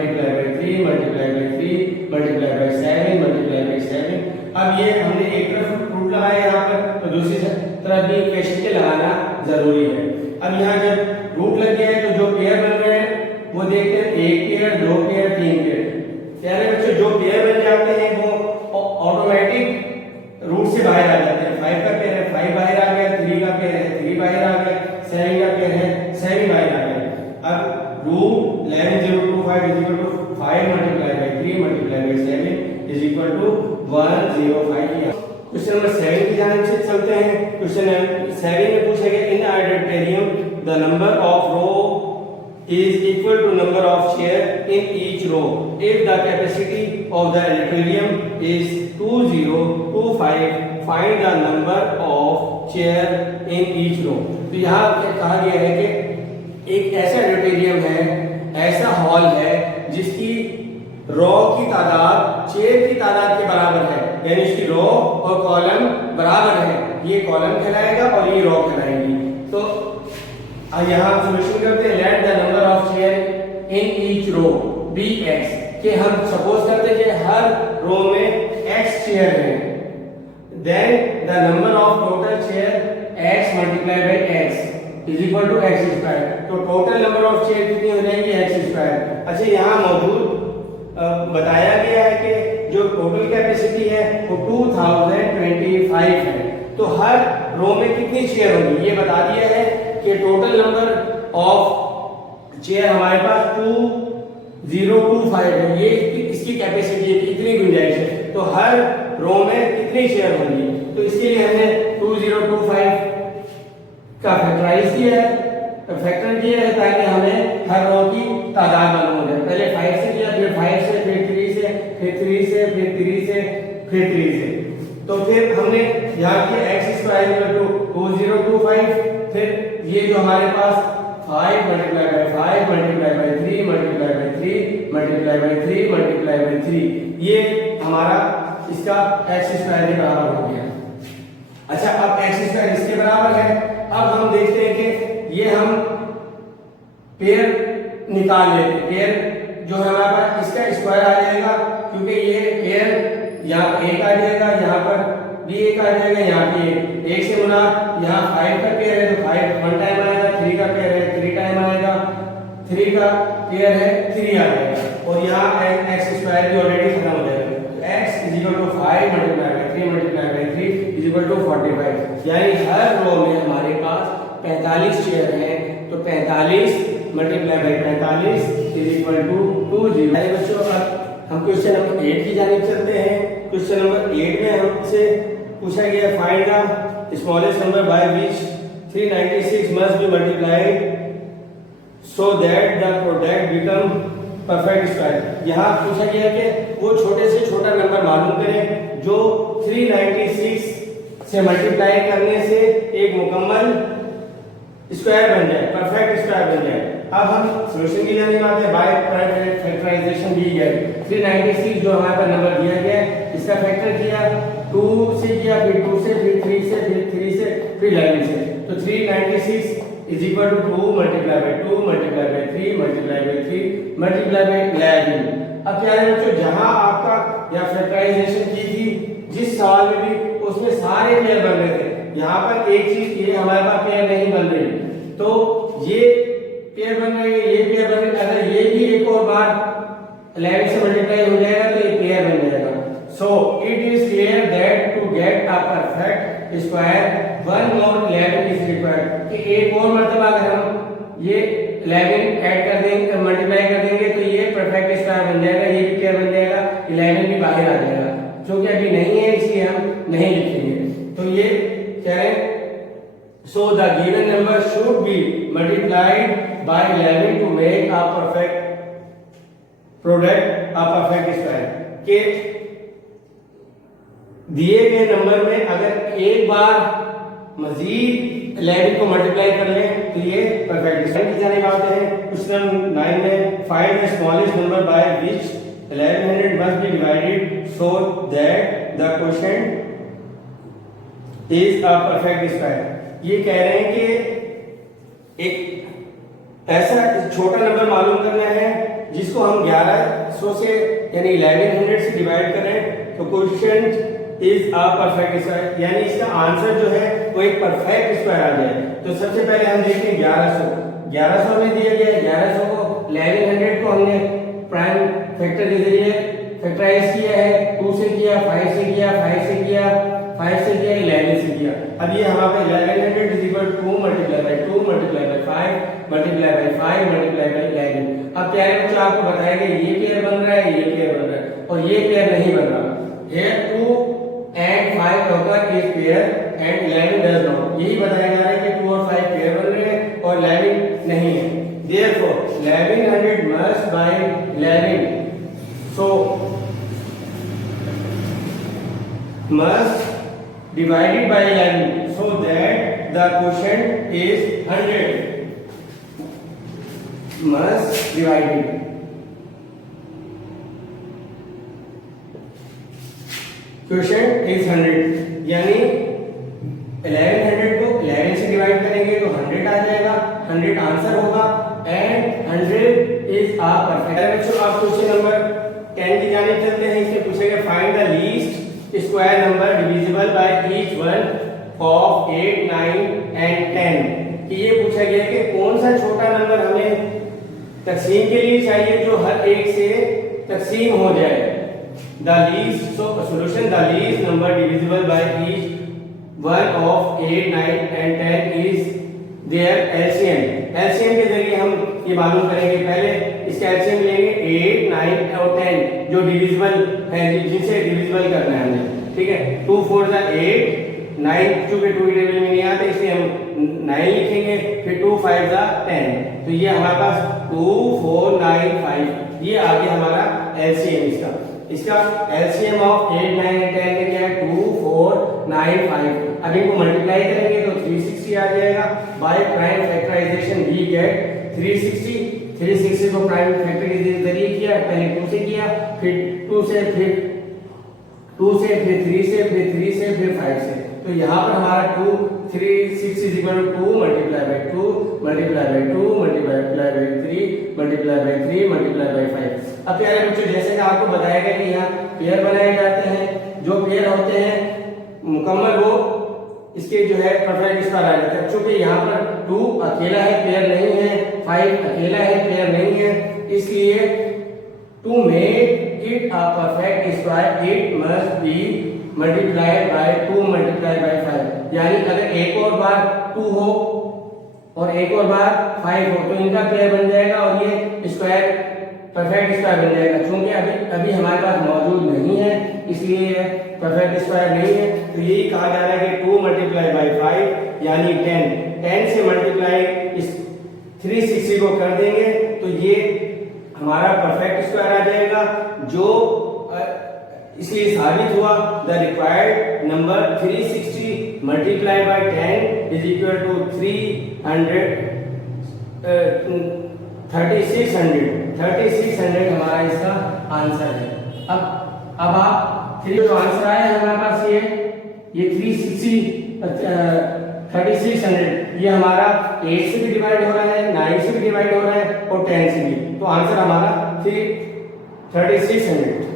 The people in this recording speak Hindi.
Multiply by 3 multiply by 3 multiply by 7 multiply by 7। अब ये हमने एक तरफ रूट लगाया यहाँ पर, तो दूसरी तरफ भी कैसे के लगाना जरूरी है। अब यहाँ जब रूट लग गया है तो जो पेयर बन रहे हैं वो देखते हैं, एक पेयर, दो पेयर, तीन पेयर। प्यारे बच्चों, जो पेयर बन जाते हैं वो ऑटोमेटिक रूट से बाहर आ जाते हैं। 5 का पेयर है 5 बाहर आ गया, 3 का पेयर है 3 बाहर आ गया, 7 का पेयर है 7 बाहर आ गया। अब root 11025 is equal to 5 multiply by 3 multiply by 7 is equal to 105। Question number 7 की जानिब से चलते हैं। क्वेश्चन नंबर 7 में पूछा गया in auditorium the number of row is equal to number of chair in each row if the capacity of the auditorium is 2025 find the number of chair in each row। तो यहाँ कहा गया है कि एक ऐसा ऑडिटोरियम है, ऐसा हॉल है जिसकी रो की तादाद चेयर की तादाद के बराबर है, यानी इसकी रो और कॉलम बराबर है। ये कॉलम कहलाएगा और ये रो कहलाएगी। तो यहाँ सॉल्यूशन करते हैं। Let the number of chair in each row be X, कि हम सपोज करते हैं कि हर रो में एक्स चेयर है, then the number of total chair X multiply by X is equal to X square. तो टोटल नंबर ऑफ चेयर कितनी हो जाएगी, एक्स स्क्वायर। अच्छा, यहाँ मौजूद बताया गया है कि जो टोटल कैपेसिटी है वो 2025 है। तो हर रो में कितनी चेयर होगी ये बता दिया है कि टोटल नंबर ऑफ चेयर हमारे पास 2025 है। ये इसकी कैपेसिटी है, इतनी गुंजाइश है। तो हर रो में कितनी चेयर होंगी, तो इसके लिए हमने 2025 का फैक्टराइज किया है, फैक्टर किया है ताकि हमें हर रो की तादाद मालूम हो जाए। पहले 5 से किया, फिर 5 से, फिर 3 से, फिर 3 से, फिर 3 से, फिर 3 से। तो फिर हमने यहाँ किया एक्स स्क्वायर इक्वल टू 2025। फिर ये जो हमारे पास 5 multiply by 5 multiply by 3 multiply by 3 multiply by 3 multiply by 3, ये हमारा इसका एक्स स्क्वायर के बराबर हो गया। अच्छा, अब एक्स स्क्वायर इसके बराबर है। अब हम देखते हैं कि ये हम पेयर निकाल लेते हैं। पेयर जो है हमारे पास इसका स्क्वायर आ जाएगा, क्योंकि ये पेयर यहाँ पर एक आ जाएगा, यहाँ पर भी एक आ जाएगा, यहाँ भी एक से गुना। यहाँ 5 का पेयर है तो 5 1 टाइम आएगा, 3 का पेयर है 3 टाइम आएगा, 3 का पेयर है 3 आ जाएगा, और यहाँ एक्स स्क्वायर भी ऑलरेडी खत्म हो जाएगा। तो x is equal to 5 multiply by 3 multiply by 3 is equal to 45। यानी हर रो में हमारे पास 45 चेयर है, तो 45 multiply by 45 is equal to 20। बच्चों, अब हम क्वेश्चन नंबर 8 की जानिब चलते हैं। क्वेश्चन नंबर 8 में हमसे पूछा गया find the smallest number by which 396 must be multiplied so that the product become perfect square. यहाँ पूछा गया कि वो छोटे से छोटा नंबर मालूम करें जो 396 से मल्टीप्लाई करने से एक मुकम्मल स्क्वायर बन जाए, परफेक्ट स्क्वायर बन जाए। अब हम सॉल्यूशन की जानिब आते हैं। बाय फैक्टराइजेशन दी गई 396 जो हमारे पास नंबर दिया गया है, इसका फैक्टर किया 2 से किया, फिर 2 से, फिर 3 से, फिर 3 से, फिर 11 से। तो 396 is equal to 2 multiply by 2 multiply by 3 multiply by 3 multiply by 11। अब क्या है बच्चों, जहां आपका या फैक्टराइजेशन की थी जिस सवाल में भी, उसमें सारे पेयर बन रहे थे। यहाँ पर एक चीज ये हमारे पास पेयर नहीं बन रही, तो ये पेयर बन रही है, ये पेयर बन रही है। अगर ये भी एक और बार 11 से मल्टीप्लाई हो जाएगा तो ये पेयर बन जाएगा। So it is clear that to get a perfect square one more 11 is required, कि एक और मर्तबा अगर हम ये 11 ऐड कर देंगे, मल्टीप्लाई कर देंगे, तो ये परफेक्ट स्क्वायर बन जाएगा, ये भी पेयर बन जाएगा, 11 भी बाहर आ जाएगा। जो कि अभी नहीं है इसलिए हम नहीं लिखेंगे। तो ये क्या है, so the given number should be multiplied by 11 to make a perfect product, a perfect square। के दिए गए नंबर में अगर एक बार मजीद 11 को मल्टीप्लाई कर लें तो ये परफेक्ट स्क्वायर की जानिब आते हैं। क्वेश्चन 9 में find the smallest number by which 1100 must be divided so that the quotient is a perfect square। ये कह रहे हैं कि एक ऐसा छोटा नंबर मालूम करना है जिसको हम 1100 से यानी 1100 से डिवाइड करें तो coefficient is a perfect square, यानी इसका आंसर जो है वो एक परफेक्ट स्क्वायर आ जाए। तो सबसे पहले हम देखते हैं 1100 में दिया गया है। 1100 को 1100 को हमने प्राइम फैक्टर के जरिए फैक्टराइज किया है, 2 से किया, 5 से किया, 5 से किया, 5 से किया, 11 से किया। अब ये हमारे पास 1100 is equal to 2 multiply by 2 multiply by 5 multiply by 5 multiply by 11। अब प्यारे बच्चों आपको बताया कि ये पेयर बन रहा है, ये पेयर बन रहा है और ये पेयर नहीं बन रहा। Here 2 and 5 occur is pair and 11 does not। यही बताया जा रहा है कि 2 और 5 पेयर बन रहे हैं और 11 नहीं है। Therefore 1100 must by 11, so must divided by 11 so that the quotient is 100, must divided question is 100, यानी 1100 को 11 से डिवाइड करेंगे तो 100 आ जाएगा, 100 आंसर होगा एंड 100 इज अ परफेक्ट। बच्चों आप क्वेश्चन नंबर 10 की जानिब चलते हैं। इसमें पूछेगा find the least square number divisible by each one of 8, 9 and 10। कि ये पूछा गया है कि कौन सा छोटा नंबर हमें तकसीम के लिए चाहिए जो हर एक से तकसीम हो जाए। The least, so solution, the least number divisible by each one of 8, 9 and 10 is their LCM। LCM के जरिए हम ये मालूम करेंगे। पहले इसका LCM लेंगे 8, 9 और 10 जो डिविजिबल है, जिनसे डिविजिबल करना है हमें, ठीक है। 2 4 जा 8, 9 चूंकि 2 टेबल में नहीं आता इसलिए हम 9 लिखेंगे, फिर 2 5 जा 10, तो ये हमारे पास 2 4 9 5 ये आ गया हमारा LCM। इसका LCM ऑफ 8, 9 और 10 में क्या है 2 4 9 5। अब इनको मल्टीप्लाई करेंगे तो 360 आ जाएगा। By prime factorization we get 360 को प्राइम फैक्टर के जरिए किया, पहले 2 से किया, फिर 2 से, फिर 2 से, फिर 3 से, फिर 3 से, फिर 5 से। तो यहाँ पर हमारा 2 3 6 2 multiply by 2 multiply by 2 multiply bye 3 multiply by 3 multiply by 5। अब प्यारे बच्चों जैसे कि आपको बताया गया कि यहाँ पेयर बनाए जाते हैं, जो पेयर होते हैं मुकम्मल वो इसके जो है परफेक्ट स्क्वायर आ जाता है। चूंकि यहाँ पर 2 अकेला है, पेयर नहीं है, 5 अकेला है, पेयर नहीं है, इसलिए to make it a perfect square it must be multiplied by 2 multiply by 5। यानी अगर एक और बार 2 हो और एक और बार 5 हो तो इनका पेयर बन जाएगा और ये स्क्वायर परफेक्ट स्क्वायर बन जाएगा। क्योंकि अभी हमारे पास मौजूद नहीं है इसलिए परफेक्ट स्क्वायर नहीं है। तो यही कहा जा रहा है कि 2 मल्टीप्लाई बाय 5 यानी 10 से मल्टीप्लाई इस 360 को कर देंगे तो ये हमारा परफेक्ट स्क्वायर आ जाएगा, जो इसलिए साबित हुआ the required number 360 multiply by 10 is equal to 3600 हमारा इसका आंसर है। अब आप जो आंसर आया है हमारे पास ये 3600 ये हमारा 8 से भी डिवाइड हो रहा है, 9 से भी डिवाइड हो रहा है और 10 से भी। तो आंसर हमारा 3600।